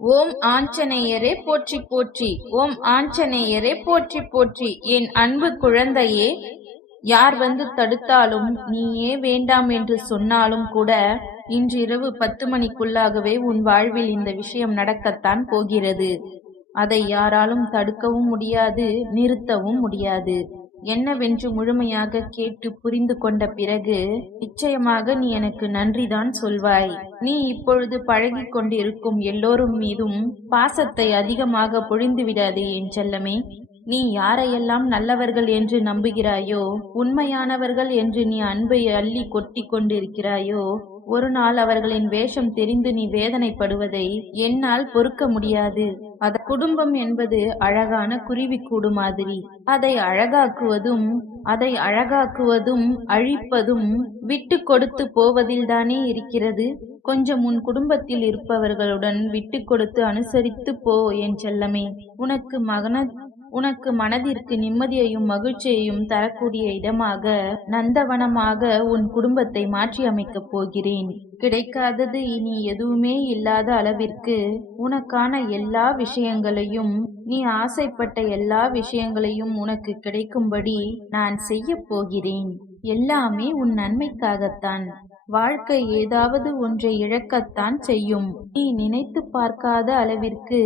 ஓம் ஆஞ்சநேயரே போற்றி போற்றி. ஓம் ஆஞ்சநேயரே போற்றி போற்றி. என் அன்பு குழந்தையே, யார் வந்து தடுத்தாலும், நீயே வேண்டாம் என்று சொன்னாலும் கூட, இன்றிரவு 10 மணிக்குள்ளாகவே உன் வாழ்வில் இந்த விஷயம் நடக்கத்தான் போகிறது. அதை யாராலும் தடுக்கவும் முடியாது, நிறுத்தவும் முடியாது. என்னவென்று முழுமையாக கேட்டு புரிந்து கொண்ட பிறகு நிச்சயமாக நீ எனக்கு நன்றிதான் சொல்வாய். நீ இப்பொழுது பழகி கொண்டிருக்கும் எல்லோரும் மீதும் பாசத்தை அதிகமாக பொழிந்து விடாதே என் செல்லமே. நீ யாரையெல்லாம் நல்லவர்கள் என்று நம்புகிறாயோ, உண்மையானவர்கள் என்று நீ அன்பை அள்ளி கொட்டி கொண்டிருக்கிறாயோ, ஒரு நாள் அவர்களின் வேஷம் தெரிந்து நீ வேதனைப்படுவதை என்னால் பொறுக்க முடியாது. குடும்பம் என்பது அழகான குருவிக்கூடு மாதிரி. அதை அழகாக்குவதும் அழிப்பதும் விட்டு கொடுத்து போவதில்தானே இருக்கிறது. கொஞ்சம் உன் குடும்பத்தில் இருப்பவர்களுடன் விட்டு கொடுத்து அனுசரித்து போ என் செல்லமே. உனக்கு மனதிற்கு நிம்மதியையும் மகிழ்ச்சியையும் தரக்கூடிய இடமாக, நந்தவனமாக உன் குடும்பத்தை மாற்றி அமைக்கப் போகிறேன். கிடைக்காதது இனி எதுவுமே இல்லாத அளவிற்கு உனக்கான எல்லா விஷயங்களையும், நீ ஆசைப்பட்ட எல்லா விஷயங்களையும் உனக்கு கிடைக்கும்படி நான் செய்ய போகிறேன். எல்லாமே உன் நன்மைக்காகத்தான். வாழ்க்கை ஏதாவது ஒன்றை இழக்கத்தான் செய்யும். நீ நினைத்து பார்க்காத அளவிற்கு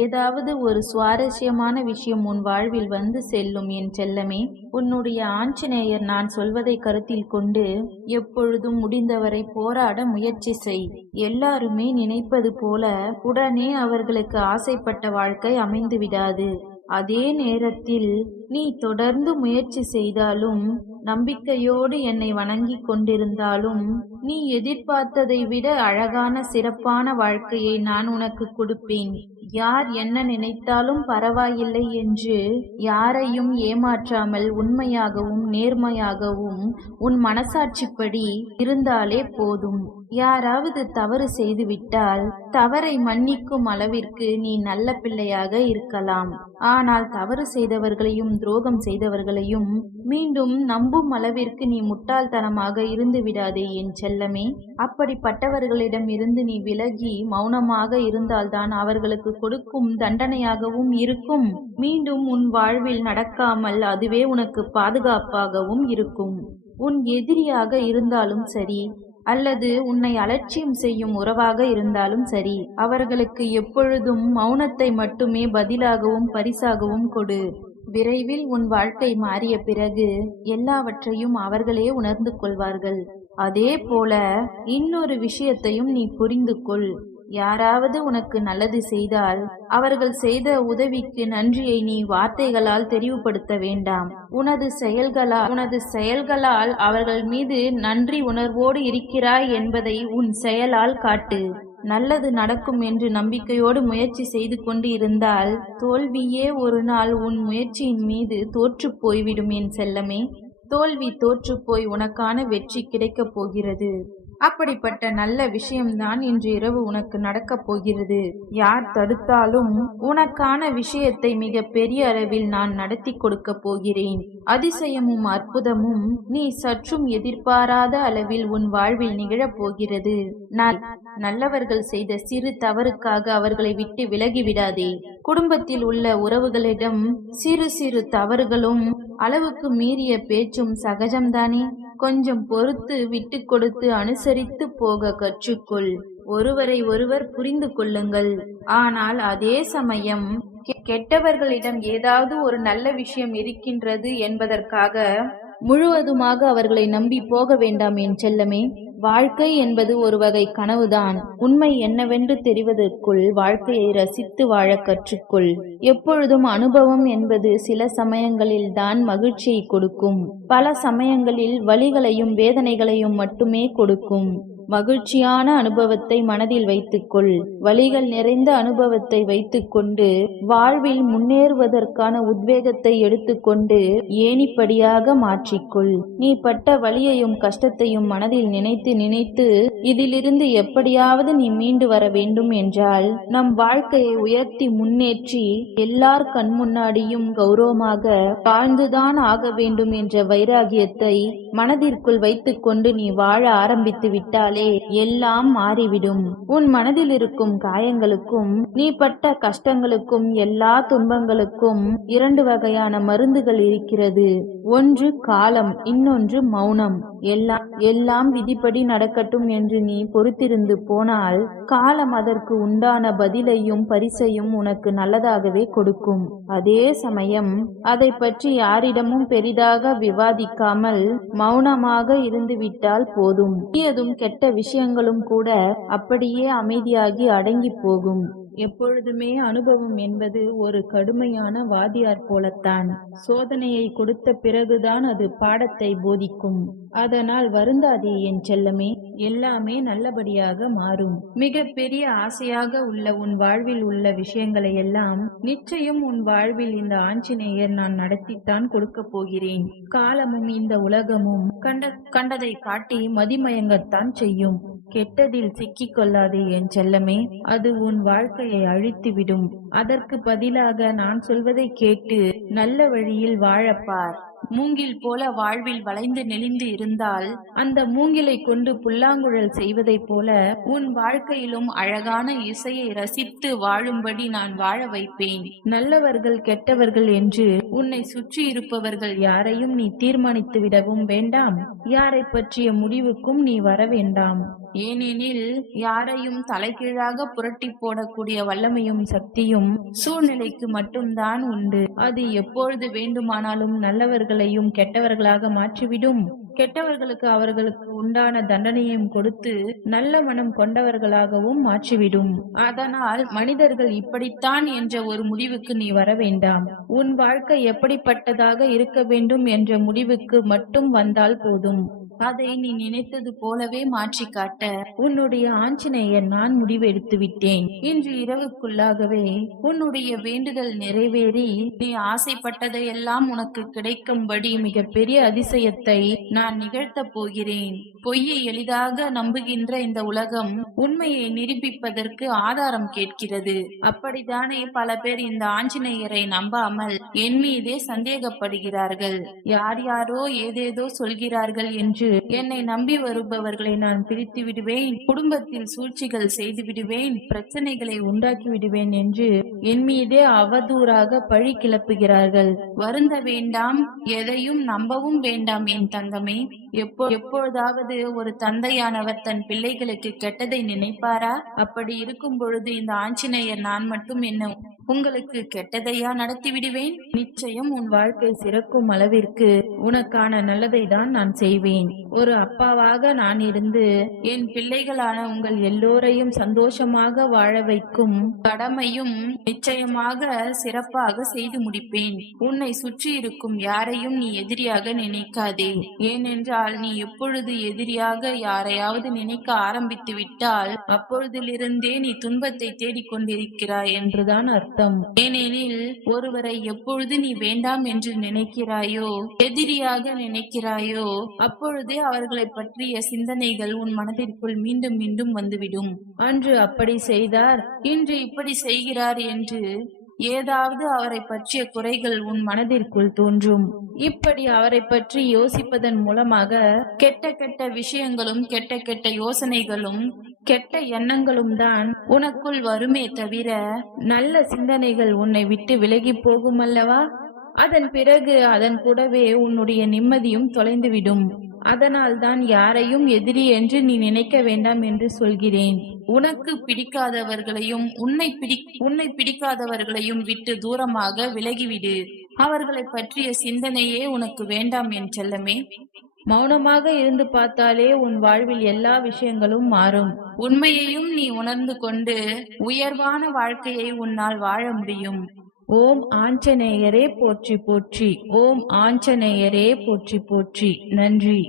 ஏதாவது ஒரு சுவாரஸ்யமான விஷயம் உன் வாழ்வில் வந்து செல்லும் என் செல்லமே. உன்னுடைய ஆஞ்சநேயர் நான் சொல்வதை கருத்தில் கொண்டு எப்பொழுதும் முடிந்தவரை போராட முயற்சி செய். எல்லாருமே நினைப்பது போல உடனே அவர்களுக்கு ஆசைப்பட்ட வாழ்க்கை அமைந்து விடாது. அதே நேரத்தில் நீ தொடர்ந்து முயற்சி செய்தாலும், நம்பிக்கையோடு என்னை வணங்கி கொண்டிருந்தாலும், நீ எதிர்பார்த்ததை விட அழகான சிறப்பான வாழ்க்கையை நான் உனக்கு கொடுப்பேன். யார் என்ன நினைத்தாலும் பரவாயில்லை என்று யாரையும் ஏமாற்றாமல் உண்மையாகவும் நேர்மையாகவும் உன் மனசாட்சிப்படி இருந்தாலே போதும். யாராவது தவறு செய்துவிட்டால் தவறை மன்னிக்கும் அளவிற்கு நீ நல்ல பிள்ளையாக இருக்கலாம். ஆனால் தவறு செய்தவர்களையும் துரோகம் செய்தவர்களையும் மீண்டும் நம்பும் அளவிற்கு நீ முட்டாள்தனமாக இருந்து விடாதே என் செல்லமே. அப்படிப்பட்டவர்களிடம் இருந்து நீ விலகி மௌனமாக இருந்தால்தான் அவர்களுக்கு கொடுக்கும் தண்டனையாகவும் இருக்கும். மீண்டும் உன் வாழ்வில் நடக்காமல் அதுவே உனக்கு பாதுகாப்பாகவும் இருக்கும். உன் எதிரியாக இருந்தாலும் சரி, அல்லது உன்னை அலட்சியம் செய்யும் உறவாக இருந்தாலும் சரி, அவர்களுக்கு எப்பொழுதும் மௌனத்தை மட்டுமே பதிலாகவும் பரிசாகவும் கொடு. விரைவில் உன் வாழ்க்கை மாறிய பிறகு எல்லாவற்றையும் அவர்களே உணர்ந்து கொள்வார்கள். அதே போல இன்னொரு விஷயத்தையும் நீ புரிந்து கொள். யாராவது உனக்கு நல்லது செய்தால் அவர்கள் செய்த உதவிக்கு நன்றியை நீ வார்த்தைகளால் தெரிவுபடுத்த வேண்டாம். உனது செயல்களால் அவர்கள் மீது நன்றி உணர்வோடு இருக்கிறாய் என்பதை உன் செயலால் காட்டு. நல்லது நடக்கும் என்று நம்பிக்கையோடு முயற்சி செய்து கொண்டு இருந்தால் தோல்வியே ஒரு நாள் உன் முயற்சியின் மீது தோற்று போய்விடும் என் செல்லமே. தோல்வி தோற்று போய் உனக்கான வெற்றி கிடைக்கப் போகிறது. அப்படிப்பட்ட நல்ல விஷயம்தான் இன்று இரவு உனக்கு நடக்கப் போகிறது. யார் தடுத்தாலும் உனக்கான விஷயத்தை மிக பெரிய அளவில் நான் நடத்தி கொடுக்க போகிறேன். அதிசயமும் அற்புதமும் நீ சற்றும் எதிர்பாராத அளவில் உன் வாழ்வில் நிகழப் போகிறது. நல்லவர்கள் செய்த சிறு தவறுக்காக அவர்களை விட்டு விலகிவிடாதே. குடும்பத்தில் உள்ள உறவுகளிடம் சிறு சிறு தவறுகளும் அளவுக்கு மீறிய பேச்சும் சகஜம்தானே. கொஞ்சம் பொறுத்து விட்டு கொடுத்து அனுசரித்து போக கற்றுக்கொள். ஒருவரை ஒருவர் புரிந்து கொள்ளுங்கள். ஆனால் அதே சமயம் கெட்டவர்களிடம் ஏதாவது ஒரு நல்ல விஷயம் இருக்கின்றது என்பதற்காக முழுவதுமாக அவர்களை நம்பி போக வேண்டாம் என் செல்லமே. வாழ்க்கை என்பது ஒரு வகை கனவுதான். உண்மை என்னவென்று தெரிவதற்குள் வாழ்க்கையை ரசித்து வாழ கற்றுக்கொள். எப்பொழுதும் அனுபவம் என்பது சில சமயங்களில் தான் மகிழ்ச்சியை கொடுக்கும். பல சமயங்களில் வலிகளையும் வேதனைகளையும் மட்டுமே கொடுக்கும். மகிழ்ச்சியான அனுபவத்தை மனதில் வைத்துக்கொள். வலிகள் நிறைந்த அனுபவத்தை வைத்துக்கொண்டு வாழ்வில் முன்னேறுவதற்கான உத்வேகத்தை எடுத்துக்கொண்டு ஏணிப்படியாக மாற்றிக்கொள். நீ பட்ட வலியையும் கஷ்டத்தையும் மனதில் நினைத்து நினைத்து இதிலிருந்து எப்படியாவது நீ மீண்டு வர வேண்டும் என்றால் நம் வாழ்க்கையை உயர்த்தி முன்னேற்றி எல்லார் கண் முன்னாடியும் கௌரவமாக வாழ்ந்துதான் ஆக வேண்டும் என்ற வைராகியத்தை மனதிற்குள் வைத்துக்கொண்டு நீ வாழ ஆரம்பித்து விட்டாலே விட்டாலே எல்லாம் மாறிவிடும். உன் மனதில் இருக்கும் காயங்களுக்கும் நீ பட்ட கஷ்டங்களுக்கும் எல்லா துன்பங்களுக்கும் 2 வகையான மருந்துகள் இருக்கிறது. ஒன்று காலம், இன்னொன்று மௌனம். எல்லாம் விதிப்படி நடக்கட்டும் என்று நீ பொறுத்திருந்து போனால் காலம் அதற்கு உண்டான பதிலையும் பரிசையும் உனக்கு நல்லதாகவே கொடுக்கும். அதே சமயம் அதை பற்றி யாரிடமும் பெரிதாக விவாதிக்காமல் மௌனமாக இருந்துவிட்டால் போதும். தீயதும் கெட்ட விஷயங்களும் கூட அப்படியே அமைதியாகி அடங்கி போகும். எப்பொழுதுமே அனுபவம் என்பது ஒரு கடுமையான வாதியார் போலத்தான். சோதனையை கொடுத்த பிறகுதான் அது பாடத்தை போதிக்கும். அதனால் வருந்தாதே என் செல்லமே, எல்லாமே நல்லபடியாக மாறும். மிக பெரிய ஆசையாக உள்ள உன் வாழ்வில் உள்ள விஷயங்களை எல்லாம் நிச்சயம் உன் வாழ்வில் இந்த ஆஞ்சநேயர் நான் நடத்தித்தான் கொடுக்க போகிறேன். காலமும் இந்த உலகமும் கண்டதை காட்டி மதிமயங்கத்தான் செய்யும். கெட்டதில் சிக்கிக் கொள்ளாதே என் செல்லமே, அது உன் வாழ்க்கையை அழித்துவிடும். அதற்கு பதிலாக நான் சொல்வதை கேட்டு நல்ல வழியில் வாழப்பார். மூங்கில் போல வாழ்வில் வளைந்து நெளிந்து இருந்தால் அந்த மூங்கிலை கொண்டு புல்லாங்குழல் செய்வதைப் போல உன் வாழ்க்கையிலும் அழகான இசையை ரசித்து வாழும்படி நான் வாழ வைப்பேன். நல்லவர்கள் கெட்டவர்கள் என்று உன்னை சுற்றி இருப்பவர்கள் யாரையும் நீ தீர்மானித்து விடவும் வேண்டாம், யாரை பற்றிய முடிவுக்கும் நீ வர வேண்டாம். ஏனெனில் யாரையும் தலைகீழாக புரட்டி போடக்கூடிய வல்லமையும் சக்தியும் சூழ்நிலைக்கு மட்டும்தான் உண்டு. அது எப்பொழுது வேண்டுமானாலும் நல்லவர்களையும் கெட்டவர்களாக மாற்றிவிடும். கெட்டவர்களுக்கு அவர்களுக்கு உண்டான தண்டனையும் கொடுத்து நல்ல மனம் கொண்டவர்களாகவும் மாற்றிவிடும். அதனால் மனிதர்கள் இப்படித்தான் என்ற ஒரு முடிவுக்கு நீ வர வேண்டாம். உன் வாழ்க்கை எப்படிப்பட்டதாக இருக்க வேண்டும் என்ற முடிவுக்கு மட்டும் வந்தால் போதும். அதை நீ நினைத்தது போலவே மாற்றி காட்ட உன்னுடைய ஆஞ்சநேயர் நான் முடிவெடுத்து விட்டேன். இன்று இரவுக்குள்ளாகவே உன்னுடைய வேண்டுதல் நிறைவேறி நீ ஆசைப்பட்டதையெல்லாம் உனக்கு கிடைக்கும்படி மிகப்பெரிய அதிசயத்தை நான் நிகழ்த்த போகிறேன். பொய்யை எளிதாக நம்புகின்ற இந்த உலகம் உண்மையை நிரூபிப்பதற்கு ஆதாரம் கேட்கிறது. அப்படித்தானே பல பேர் இந்த ஆஞ்சநேயரை நம்பாமல் என் மீதே சந்தேகப்படுகிறார்கள். யார் யாரோ ஏதேதோ சொல்கிறார்கள் என்று என்னை நம்பி வருபவர்களை நான் பிரித்து விடுவேன், குடும்பத்தில் சூழ்ச்சிகள் செய்து விடுவேன், பிரச்சனைகளை உண்டாக்கி விடுவேன் என்று என் மீதே அவதூறாக பழி கிளப்புகிறார்கள். வருந்த வேண்டாம், எதையும் நம்பவும் வேண்டாம் என் தங்கமே. எப்பொழுதாவது ஒரு தந்தையானவர் தன் பிள்ளைகளுக்கு கெட்டதை நினைப்பாரா? அப்படி இருக்கும் பொழுது இந்த ஆஞ்சநேயர் நான் மட்டும் என்ன உங்களுக்கு கெட்டதையா நடத்தி விடுவேன்? நிச்சயம் உன் வாழ்க்கை சிறக்கும் அளவிற்கு உனக்கான நல்லதை தான் நான் செய்வேன். ஒரு அப்பாவாக நான் இருந்து என் பிள்ளைகளான உங்கள் எல்லோரையும் சந்தோஷமாக வாழ வைக்கும் கடமையும் நிச்சயமாக சிறப்பாக செய்து முடிப்பேன். உன்னை சுற்றி இருக்கும் யாரையும் நீ எதிரியாக நினைக்காதே. ஏனென்றால் நீ எப்பொழுது எதிரியாக யாரையாவது நினைக்க ஆரம்பித்து விட்டால் அப்பொழுதிலிருந்தே நீ துன்பத்தை தேடிக்கொண்டிருக்கிறாய் என்றுதான் அர்த்தம். ஏனெனில் ஒருவரை எப்பொழுது நீ வேண்டாம் என்று நினைக்கிறாயோ, எதிரியாக நினைக்கிறாயோ, அப்பொழுதே அவர்களை பற்றிய சிந்தனைகள் உன் மனதிற்குள் மீண்டும் மீண்டும் வந்துவிடும். அன்று அப்படி செய்தார், இன்று இப்படி செய்கிறார் என்று ஏதாவது அவரை பற்றிய குறைகள் உன் மனதிற்குள் தோன்றும். இப்படி அவரை பற்றி யோசிப்பதன் மூலமாக கெட்ட கெட்ட விஷயங்களும் கெட்ட கெட்ட யோசனைகளும் கெட்ட எண்ணங்களும் தான் உனக்குள் வருமே தவிர நல்ல சிந்தனைகள் உன்னை விட்டு விலகி போகும் அல்லவா? அதன் பிறகு அதன் கூடவே உன்னுடைய நிம்மதியும் தொலைந்துவிடும். அதனால் தான் யாரையும் எதிரி என்று நீ நினைக்க வேண்டாம் என்று சொல்கிறேன். உனக்கு பிடிக்காதவர்களையும் உன்னை பிடிக்காதவர்களையும் விட்டு தூரமாக விலகிவிடு. அவர்களை பற்றிய சிந்தனையே உனக்கு வேண்டாம் என் செல்லமே. மௌனமாக இருந்து பார்த்தாலே உன் வாழ்வில் எல்லா விஷயங்களும் மாறும். உண்மையையும் நீ உணர்ந்து கொண்டு உயர்வான வாழ்க்கையை உன்னால் வாழ முடியும். ஓம் ஆஞ்சநேயரே போற்றி போற்றி. ஓம் ஆஞ்சநேயரே போற்றி போற்றி. நன்றி.